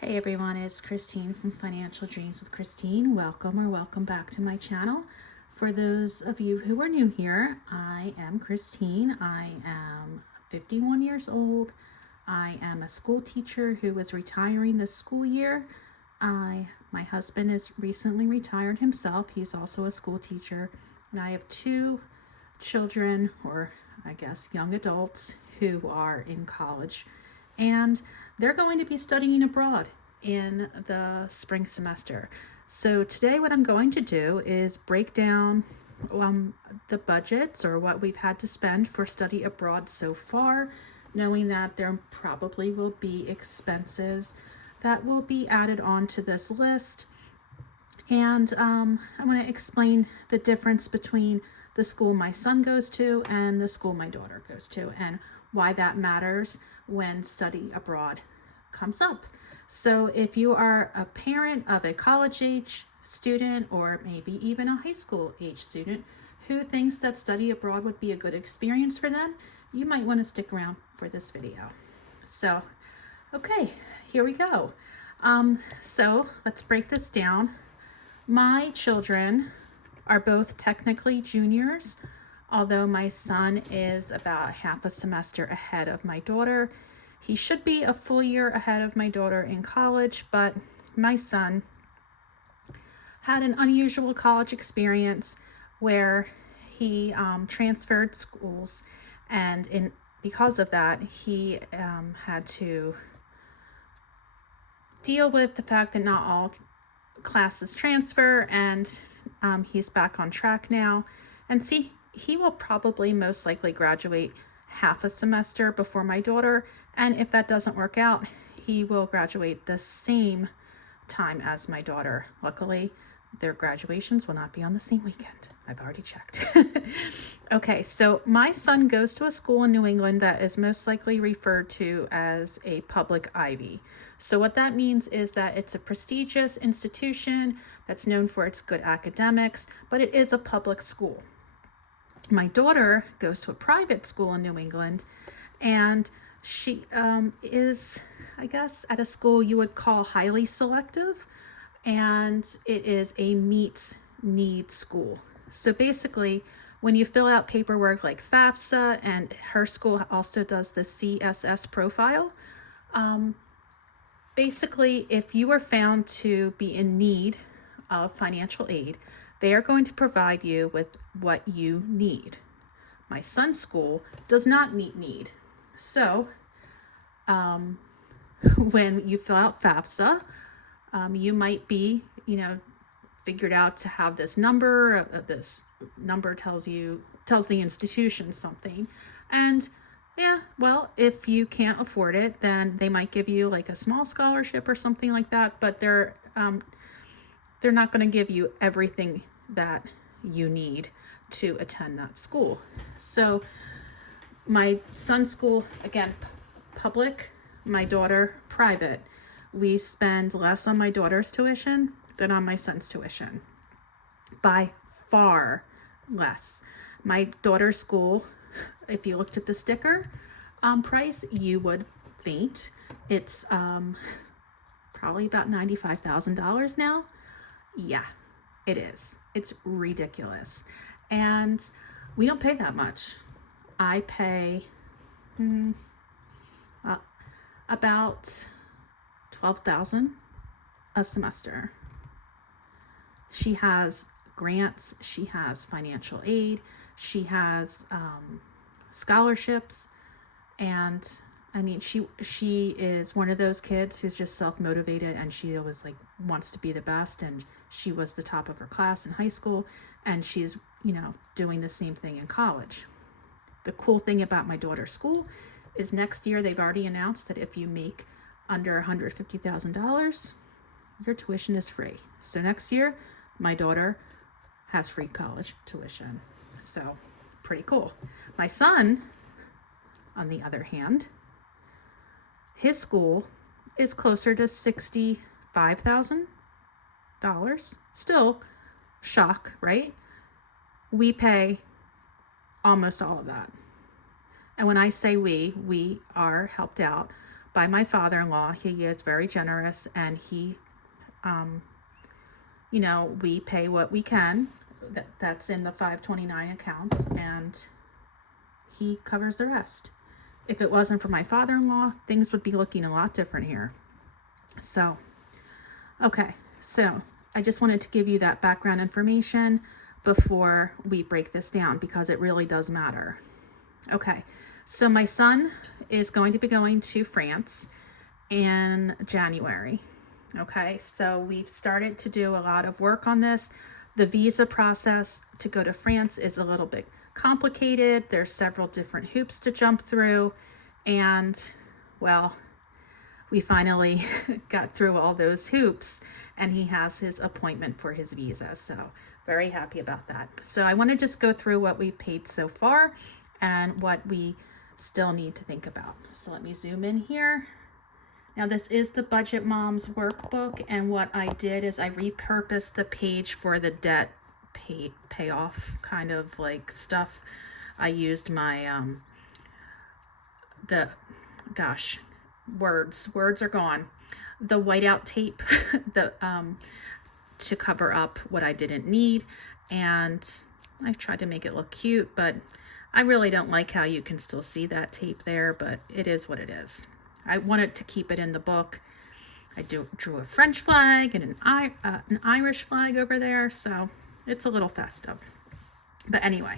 Hey everyone, it's Christine from Financial Dreams with Christine. Welcome back to my channel. For those of you who are new here, I am Christine. I am 51 years old. I am a school teacher who is retiring this school year. My husband is recently retired himself. He's also a school teacher. And I have two children, or I guess young adults, who are in college. And they're going to be studying abroad in the spring semester. So today what I'm going to do is break down the budgets or what we've had to spend for study abroad so far, knowing that there probably will be expenses that will be added onto this list. And I'm going to explain the difference between the school my son goes to and the school my daughter goes to, and why that matters when study abroad comes up. So if you are a parent of a college age student, or maybe even a high school age student who thinks that study abroad would be a good experience for them, you might want to stick around for this video. So, okay, here we go. So let's break this down. My children are both technically juniors, although my son is about half a semester ahead of my daughter. He should be a full year ahead of my daughter in college, but my son had an unusual college experience where he transferred schools, and because of that, he had to deal with the fact that not all classes transfer, and he's back on track now. And see, he will probably most likely graduate half a semester before my daughter, and if that doesn't work out, he will graduate the same time as my daughter. Luckily, their graduations will not be on the same weekend. I've already checked. Okay, so my son goes to a school in New England that is most likely referred to as a public Ivy. So what that means is that it's a prestigious institution that's known for its good academics, but it is a public school. My daughter goes to a private school in New England, and she is, I guess, at a school you would call highly selective, and it is a meets needs school. So basically, when you fill out paperwork like FAFSA, and her school also does the CSS profile, basically, if you are found to be in need of financial aid, they are going to provide you with what you need. My son's school does not meet need. So when you fill out FAFSA, you might be, figured out to have this number. This number tells the institution something. And yeah, well, if you can't afford it, then they might give you like a small scholarship or something like that, but they're not going to give you everything that you need to attend that school. So my son's school, again, public, my daughter, private. We spend less on my daughter's tuition than on my son's tuition. By far less. My daughter's school, if you looked at the sticker price, you would faint. It's probably about $95,000 now. Yeah, it is. It's ridiculous. And we don't pay that much. I pay about $12,000 a semester. She has grants, she has financial aid, she has scholarships, and I mean, she is one of those kids who's just self-motivated, and she always wants to be the best, and she was the top of her class in high school, and she's doing the same thing in college. The cool thing about my daughter's school is next year they've already announced that if you make under $150,000, your tuition is free. So next year, my daughter has free college tuition. So pretty cool. My son, on the other hand, his school is closer to $65,000. Still shock, right? We pay almost all of that. And when I say we are helped out by my father-in-law. He is very generous, and he, we pay what we can. That's in the 529 accounts, and he covers the rest. If it wasn't for my father-in-law, things would be looking a lot different here. So, okay. So I just wanted to give you that background information before we break this down, because it really does matter. Okay. So my son is going to be going to France in January. Okay. So we've started to do a lot of work on this. The visa process to go to France is a little bit complicated. There's several different hoops to jump through. And, well, we finally got through all those hoops, and he has his appointment for his visa. So very happy about that. So I want to just go through what we've paid so far and what we still need to think about. So let me zoom in here. Now this is the Budget Moms workbook, and what I did is I repurposed the page for the debt payoff kind of like stuff. I used my words are gone. The whiteout tape to cover up what I didn't need, and I tried to make it look cute, but I really don't like how you can still see that tape there, but it is what it is. I wanted to keep it in the book. I drew a French flag and an Irish flag over there, so it's a little festive. But anyway,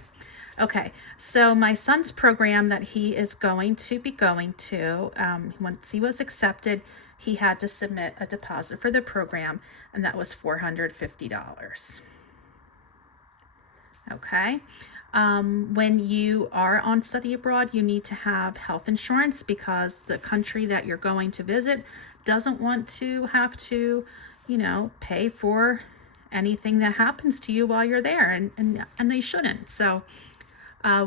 okay, so my son's program that he is going to be going to, once he was accepted, he had to submit a deposit for the program, and that was $450. Okay. When you are on study abroad, you need to have health insurance, because the country that you're going to visit doesn't want to have to, pay for anything that happens to you while you're there, and they shouldn't. So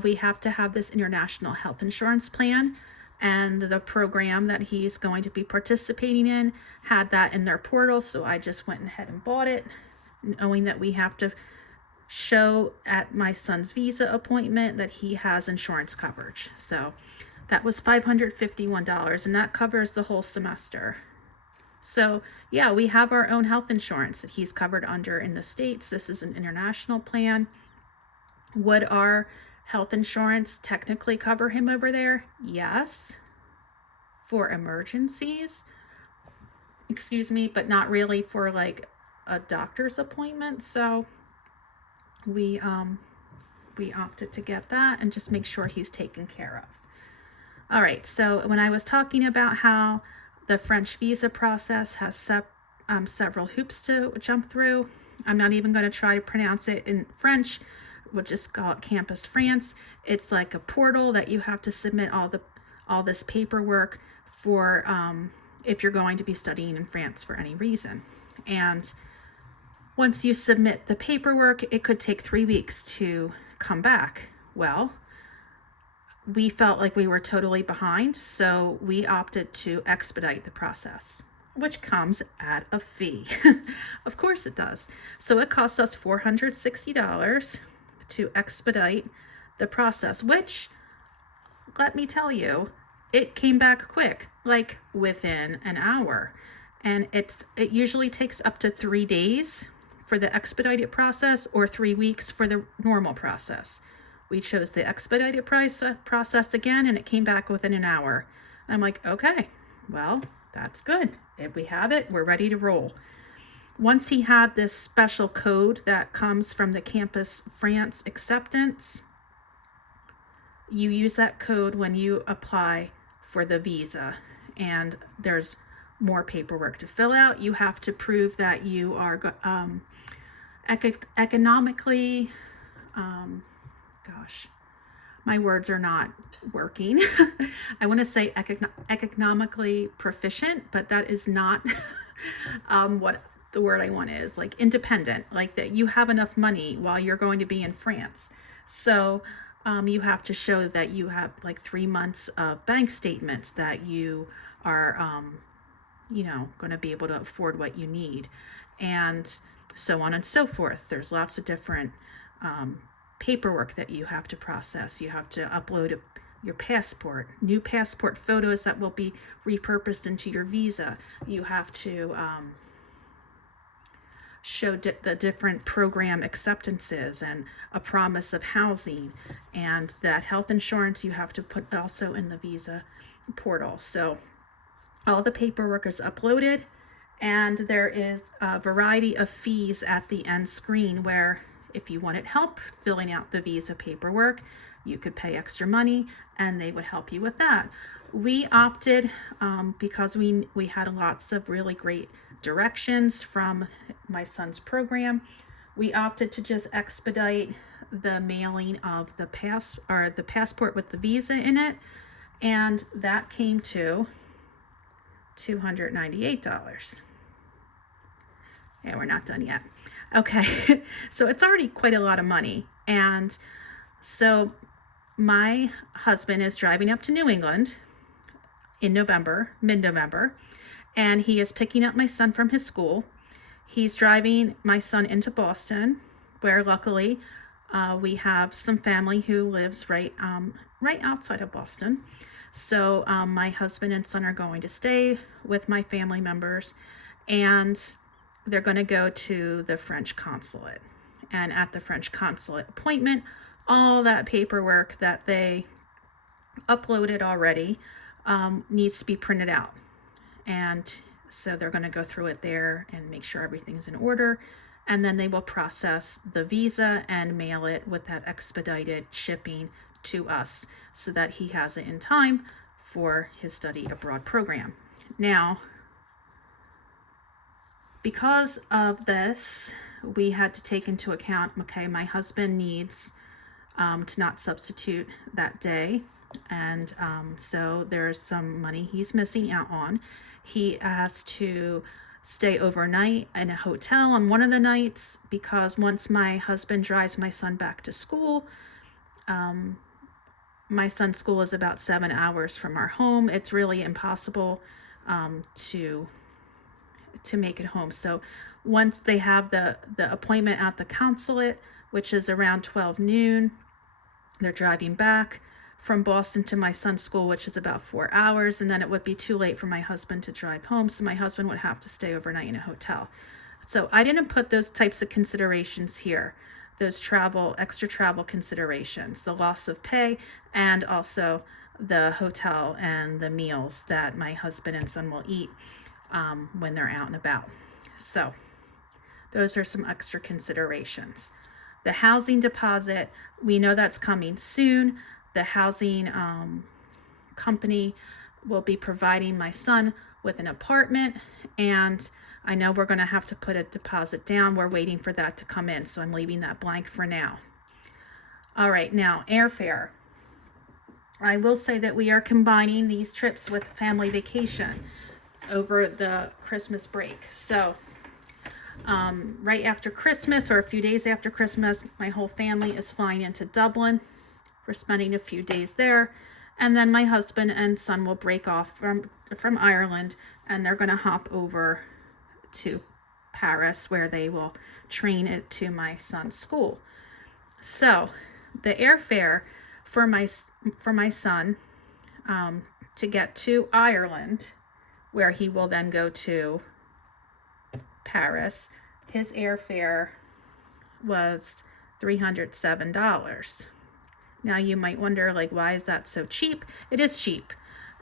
we have to have this international health insurance plan, and the program that he's going to be participating in had that in their portal. So I just went ahead and bought it, knowing that we have to show at my son's visa appointment that he has insurance coverage. So that was $551, and that covers the whole semester. So yeah, we have our own health insurance that he's covered under in the States. This is an international plan. Would our health insurance technically cover him over there? Yes, for emergencies, but not really for like a doctor's appointment. So we opted to get that and just make sure he's taken care of. All right, so when I was talking about how the French visa process has several hoops to jump through, I'm not even going to try to pronounce it in French. We'll just call it Campus France. It's like a portal that you have to submit all this paperwork for if you're going to be studying in France for any reason. And once you submit the paperwork, it could take 3 weeks to come back. Well, we felt like we were totally behind, so we opted to expedite the process, which comes at a fee. Of course it does. So it costs us $460 to expedite the process, which, let me tell you, it came back quick, like within an hour. And it usually takes up to 3 days for the expedited process, or 3 weeks for the normal process. We chose the expedited process again, and it came back within an hour. I'm like, okay, well, that's good. If we have it, we're ready to roll. Once he had this special code that comes from the Campus France acceptance, you use that code when you apply for the visa, and there's more paperwork to fill out. You have to prove that you are economically, my words are not working. I want to say economically proficient, but that is not what the word I want is. Like independent, like that you have enough money while you're going to be in France. So you have to show that you have like 3 months of bank statements, that you are going to be able to afford what you need, and so on and so forth. There's lots of different paperwork that you have to process. You have to upload your passport, new passport photos that will be repurposed into your visa. You have to show the different program acceptances and a promise of housing, and that health insurance you have to put also in the visa portal. So all the paperwork is uploaded, and there is a variety of fees at the end screen where if you wanted help filling out the visa paperwork, you could pay extra money and they would help you with that. We opted, because we had lots of really great directions from my son's program, we opted to just expedite the mailing of the passport with the visa in it, and that came to $298. Yeah, we're not done yet. Okay, so it's already quite a lot of money. And so my husband is driving up to New England in November, mid-November, and he is picking up my son from his school. He's driving my son into Boston, where luckily we have some family who lives right outside of Boston. So my husband and son are going to stay with my family members, and they're going to go to the French consulate. And at the French consulate appointment, all that paperwork that they uploaded already needs to be printed out. And so they're going to go through it there and make sure everything's in order. And then they will process the visa and mail it with that expedited shipping to us so that he has it in time for his study abroad program. Now, because of this, we had to take into account, okay, my husband needs to not substitute that day. And so there's some money he's missing out on. He has to stay overnight in a hotel on one of the nights, because once my husband drives my son back to school, my son's school is about 7 hours from our home. It's really impossible to make it home. So once they have the appointment at the consulate, which is around 12 noon, they're driving back from Boston to my son's school, which is about 4 hours, and then it would be too late for my husband to drive home, so my husband would have to stay overnight in a hotel. So I didn't put those types of considerations here, those extra travel considerations, the loss of pay, and also the hotel and the meals that my husband and son will eat when they're out and about. So those are some extra considerations. The housing deposit, we know that's coming soon. The housing company will be providing my son with an apartment, and I know we're going to have to put a deposit down. We're waiting for that to come in, so I'm leaving that blank for now. All right, now airfare. I will say that we are combining these trips with family vacation over the Christmas break. So right after Christmas, or a few days after Christmas, my whole family is flying into Dublin. We're spending a few days there, and then my husband and son will break off from Ireland, and they're going to hop over to Paris, where they will train it to my son's school. So the airfare for my son to get to Ireland, where he will then go to Paris, his airfare was $307. Now you might wonder, like, why is that so cheap? It is cheap,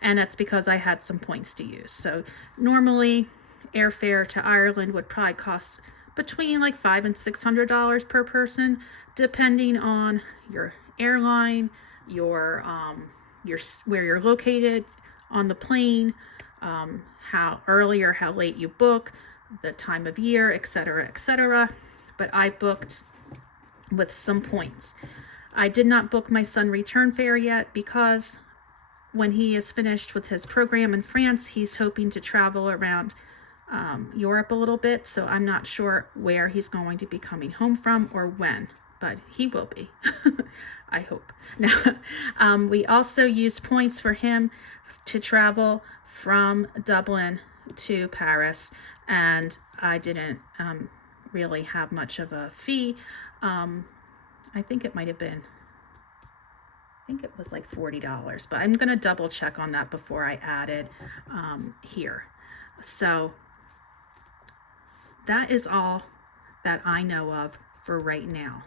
and that's because I had some points to use. So normally airfare to Ireland would probably cost between like $500 and $600 per person, depending on your airline, your where you're located on the plane, how early or how late you book, the time of year, etc., etc. But I booked with some points. I did not book my son return fare yet, because when he is finished with his program in France, he's hoping to travel around Europe a little bit. So I'm not sure where he's going to be coming home from or when, but he will be. I hope. Now, we also use points for him to travel from Dublin to Paris, and I didn't really have much of a fee. I think it might have been think it was like $40, but I'm going to double check on that before I add it here. So that is all that I know of for right now.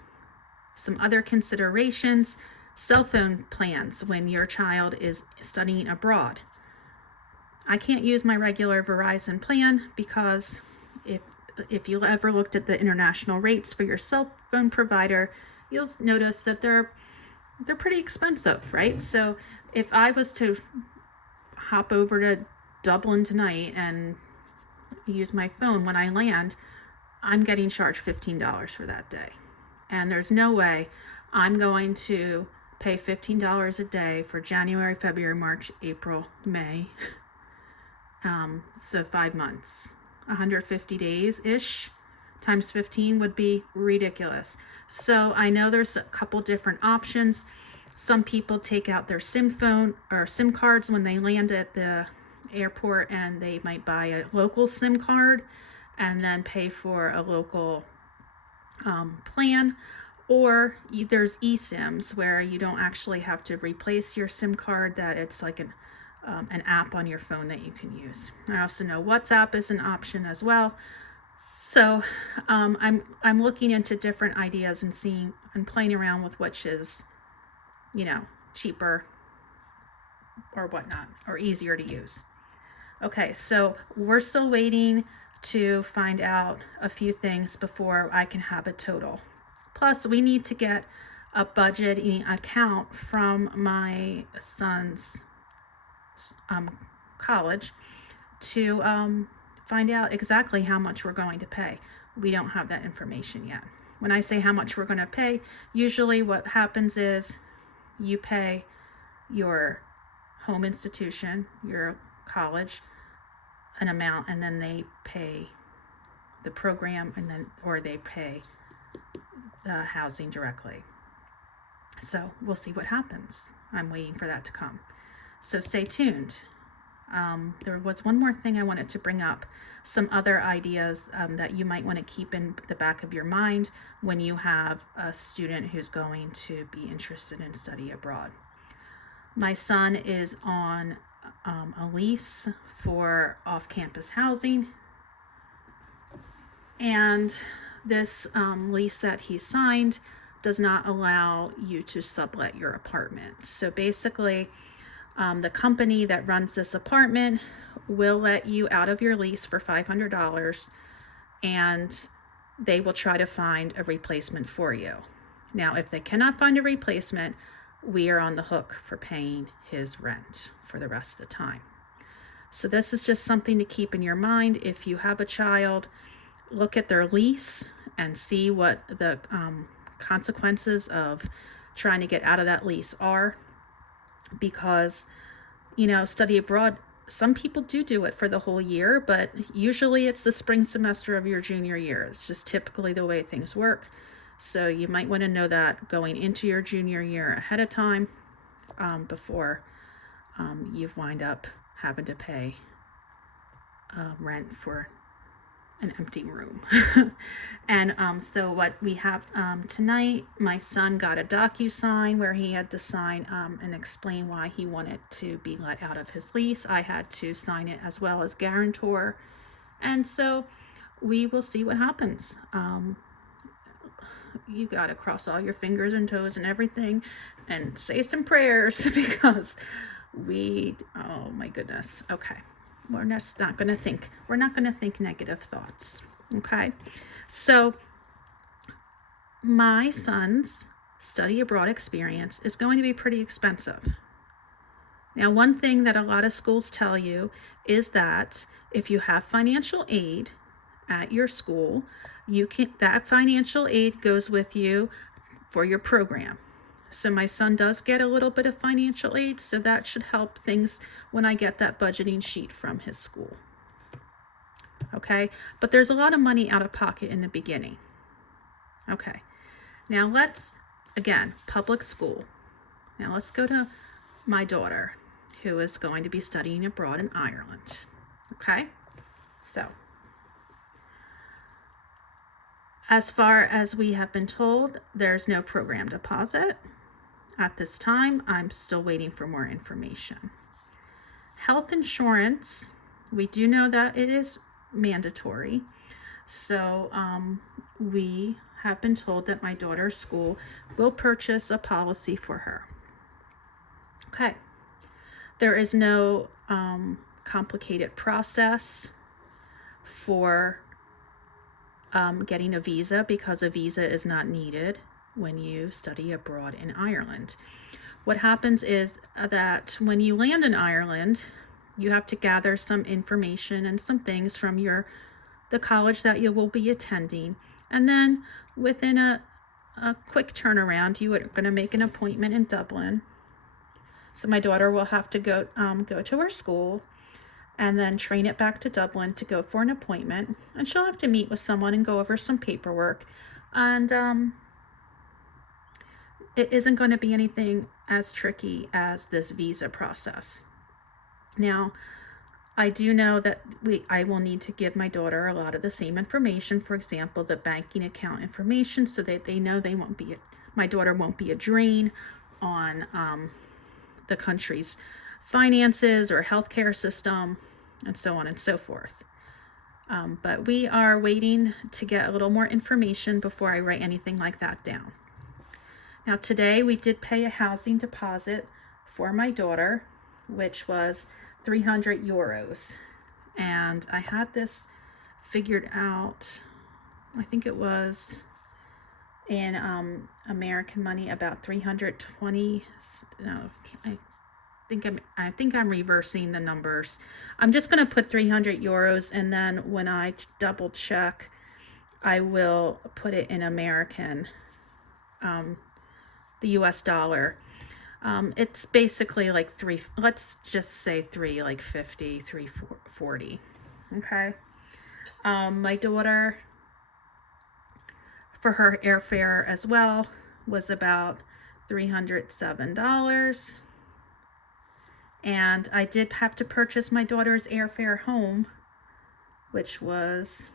Some other considerations: cell phone plans when your child is studying abroad. I can't use my regular Verizon plan because if you ever looked at the international rates for your cell phone provider, you'll notice that they're pretty expensive, right? So if I was to hop over to Dublin tonight and use my phone when I land, I'm getting charged $15 for that day. And there's no way I'm going to pay $15 a day for January, February, March, April, May. So 5 months, 150 days-ish times 15 would be ridiculous. So I know there's a couple different options. Some people take out their SIM phone or SIM cards when they land at the airport, and they might buy a local SIM card and then pay for a local plan. Or there's eSIMs where you don't actually have to replace your SIM card, that it's like an app on your phone that you can use. I also know WhatsApp is an option as well. So I'm looking into different ideas and seeing and playing around with which is, cheaper or whatnot, or easier to use. Okay, so we're still waiting to find out a few things before I can have a total. Plus, we need to get a budgeting account from my son's college to find out exactly how much we're going to pay. We don't have that information yet. When I say how much we're going to pay, usually what happens is you pay your home institution, your college, an amount, and then they pay the program, or they pay the housing directly. So we'll see what happens. I'm waiting for that to come. So stay tuned. There was one more thing I wanted to bring up, some other ideas that you might want to keep in the back of your mind when you have a student who's going to be interested in study abroad. My son is on a lease for off-campus housing, and this lease that he signed does not allow you to sublet your apartment. So basically, the company that runs this apartment will let you out of your lease for $500, and they will try to find a replacement for you. Now, if they cannot find a replacement, we are on the hook for paying his rent for the rest of the time. So this is just something to keep in your mind. If you have a child, look at their lease and see what the consequences of trying to get out of that lease are. Because, study abroad, some people do it for the whole year, but usually it's the spring semester of your junior year. It's just typically the way things work. So you might want to know that going into your junior year ahead of time, before you've wind up having to pay rent for an empty room. And so what we have tonight, my son got a DocuSign where he had to sign and explain why he wanted to be let out of his lease. I had to sign it as well as guarantor. And so we will see what happens. You got to cross all your fingers and toes and everything and say some prayers because oh my goodness. Okay. We're just not going to think. We're not going to think negative thoughts. Okay. So my son's study abroad experience is going to be pretty expensive. Now, one thing that a lot of schools tell you is that if you have financial aid at your school, that financial aid goes with you for your program. So my son does get a little bit of financial aid, so that should help things when I get that budgeting sheet from his school. Okay, but there's a lot of money out of pocket in the beginning. Okay, now again, public school. Now let's go to my daughter, who is going to be studying abroad in Ireland. Okay, so as far as we have been told, there's no program deposit. At this time, I'm still waiting for more information. Health insurance, we do know that it is mandatory. So we have been told that my daughter's school will purchase a policy for her. Okay. There is no complicated process for getting a visa, because a visa is not needed when you study abroad in Ireland. What happens is that when you land in Ireland, you have to gather some information and some things from the college that you will be attending. And then within a quick turnaround, you are going to make an appointment in Dublin. So my daughter will have to go to her school and then train it back to Dublin to go for an appointment. And she'll have to meet with someone and go over some paperwork. And it isn't going to be anything as tricky as this visa process. Now, I do know that I will need to give my daughter a lot of the same information. For example, the banking account information, so that they know my daughter won't be a drain on the country's finances or healthcare system, and so on and so forth. But we are waiting to get a little more information before I write anything like that down. Now, today we did pay a housing deposit for my daughter, which was 300 euros. And I had this figured out, I think it was in American money, about 320. No, I think I'm reversing the numbers. I'm just going to put 300 euros, and then when I double check, I will put it in American, the US dollar. It's basically like let's just say 350, 340. Okay. My daughter, for her airfare as well, was about $307. And I did have to purchase my daughter's airfare home, which was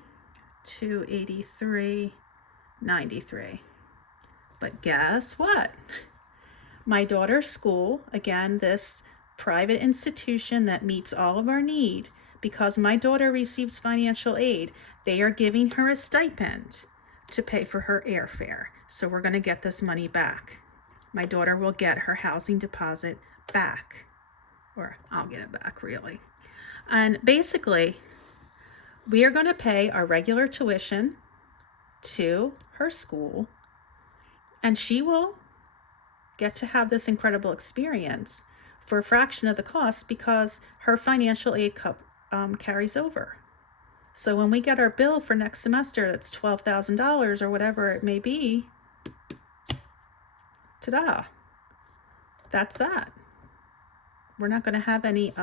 $283.93. But guess what? My daughter's school, again, this private institution that meets all of our need, because my daughter receives financial aid, they are giving her a stipend to pay for her airfare. So we're going to get this money back. My daughter will get her housing deposit back, or I'll get it back, really. And basically, we are going to pay our regular tuition to her school, and she will get to have this incredible experience for a fraction of the cost, because her financial aid carries over. So when we get our bill for next semester, that's $12,000 or whatever it may be, ta-da, that's that. We're not going to have any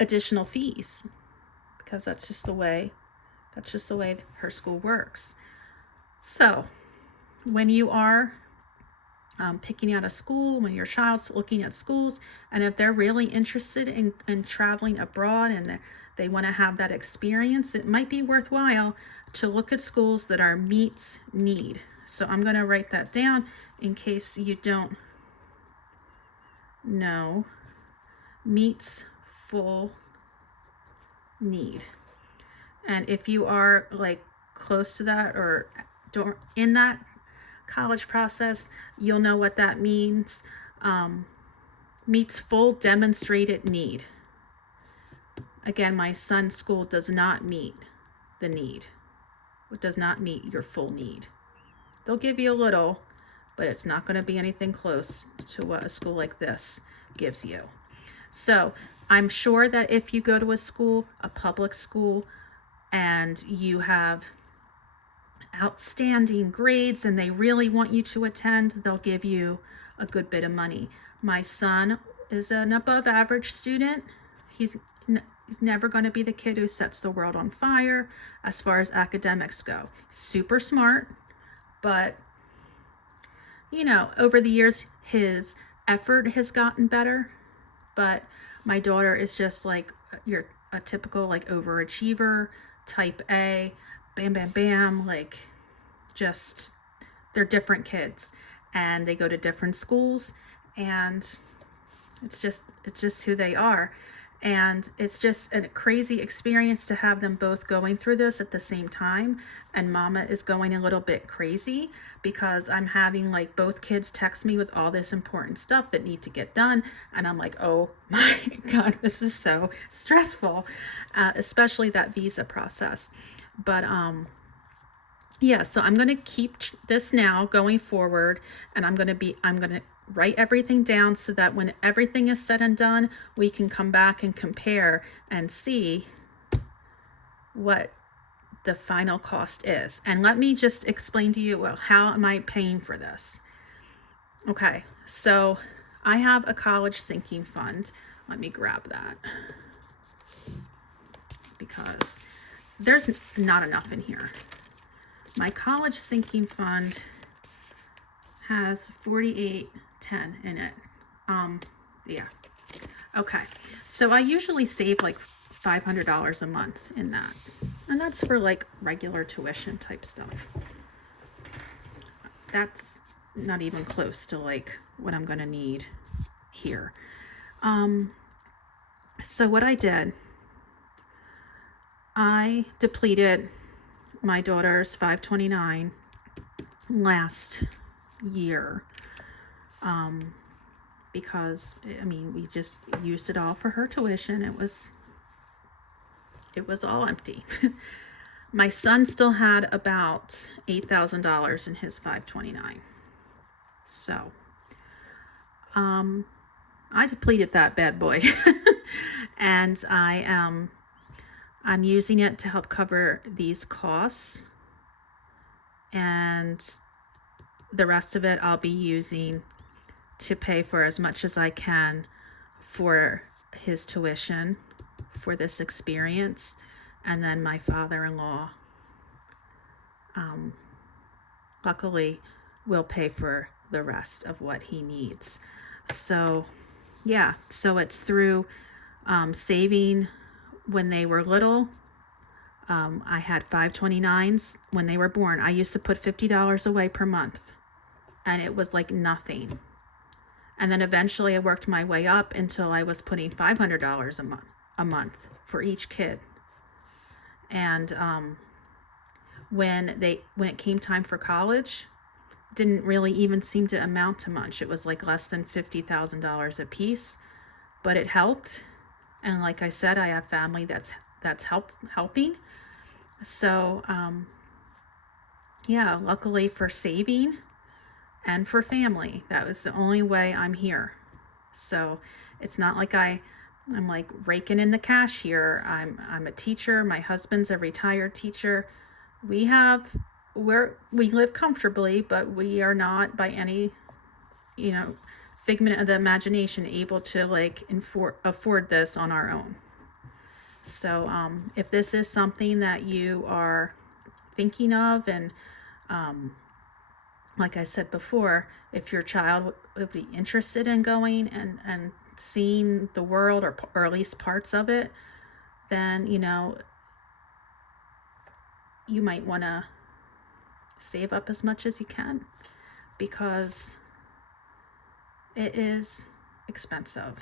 additional fees, because that's just the way her school works. So when you are picking out a school, when your child's looking at schools, and if they're really interested in traveling abroad and they want to have that experience, it might be worthwhile to look at schools that are meets need. So I'm going to write that down in case you don't know. Meets full need. And if you are like close to that or in that college process, you'll know what that means. Meets full demonstrated need. Again, my son's school does not meet the need. It does not meet your full need. They'll give you a little, but it's not going to be anything close to what a school like this gives you. So I'm sure that if you go to a school, a public school, and you have outstanding grades and they really want you to attend, they'll give you a good bit of money. My son is an above average student. He's never going to be the kid who sets the world on fire as far as academics go. Super smart, but over the years his effort has gotten better. But my daughter is just like a typical like overachiever, type A, bam, bam, bam, like just they're different kids, and they go to different schools, and it's just who they are. And it's just a crazy experience to have them both going through this at the same time. And mama is going a little bit crazy because I'm having like both kids text me with all this important stuff that need to get done. And I'm like, oh my God, this is so stressful, especially that visa process. But yeah, so I'm going to keep this now going forward, and I'm going to write everything down so that when everything is said and done, we can come back and compare and see what the final cost is. And let me just explain to you, well, how am I paying for this? Okay, so I have a college sinking fund. Let me grab that because there's not enough in here. My college sinking fund has $48.10 in it. Yeah. Okay. So I usually save like $500 a month in that. And that's for like regular tuition type stuff. That's not even close to like what I'm going to need here. So what I did, I depleted my daughter's 529 last year, because I mean, we just used it all for her tuition. It was all empty. My son still had about $8,000 in his 529. So I depleted that bad boy. And I'm using it to help cover these costs, and the rest of it I'll be using to pay for as much as I can for his tuition for this experience. And then my father-in-law, luckily, will pay for the rest of what he needs. So yeah, so it's through saving when they were little. I had 529s when they were born. I used to put $50 away per month, and it was like nothing. And then eventually I worked my way up until I was putting $500 a month for each kid. And when it came time for college, didn't really even seem to amount to much. It was like less than $50,000 a piece, but it helped. And like I said, I have family that's helping. So yeah, luckily for saving and for family, that was the only way I'm here. So it's not like I'm like raking in the cash here. I'm a teacher. My husband's a retired teacher. We live comfortably, but we are not by any, figment of the imagination able to like afford this on our own. So if this is something that you are thinking of, and like I said before, if your child would be interested in going and seeing the world, or at least parts of it, then you might want to save up as much as you can, because it is expensive.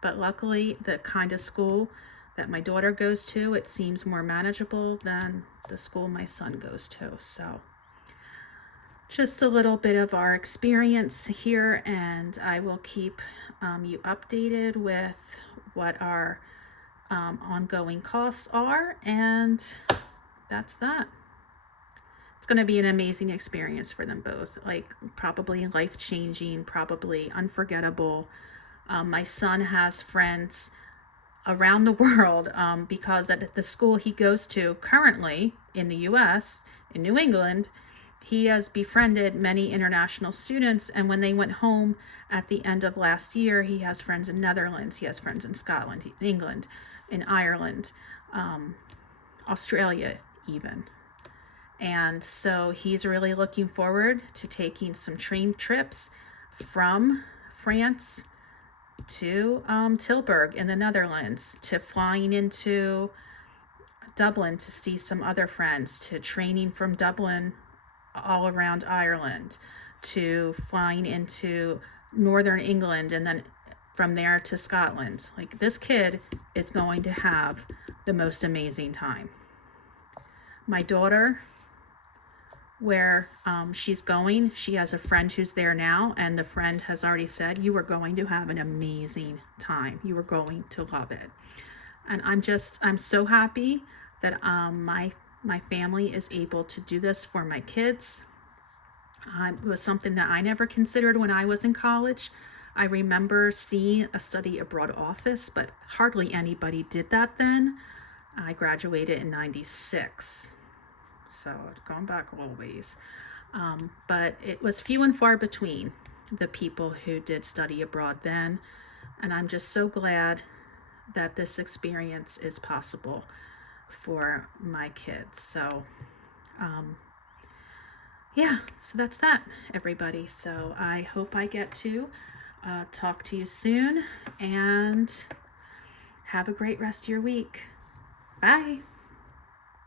But luckily, the kind of school that my daughter goes to, it seems more manageable than the school my son goes to. So just a little bit of our experience here, and I will keep you updated with what our ongoing costs are, and that's that. It's going to be an amazing experience for them both, like probably life-changing, probably unforgettable. My son has friends around the world, because at the school he goes to currently in the US, in New England, he has befriended many international students. And when they went home at the end of last year, he has friends in Netherlands, he has friends in Scotland, England, in Ireland, Australia even. And so he's really looking forward to taking some train trips from France to Tilburg in the Netherlands, to flying into Dublin to see some other friends, to training from Dublin all around Ireland, to flying into Northern England and then from there to Scotland. Like, this kid is going to have the most amazing time. My daughter, where she's going, she has a friend who's there now, and the friend has already said, you are going to have an amazing time. You are going to love it. And I'm so happy that my family is able to do this for my kids. It was something that I never considered when I was in college. I remember seeing a study abroad office, but hardly anybody did that then. I graduated in 96, so it's gone back a little ways. But it was few and far between, the people who did study abroad then. And I'm just so glad that this experience is possible for my kids. So, yeah, so that's that, everybody. So I hope I get to talk to you soon, and have a great rest of your week. Bye.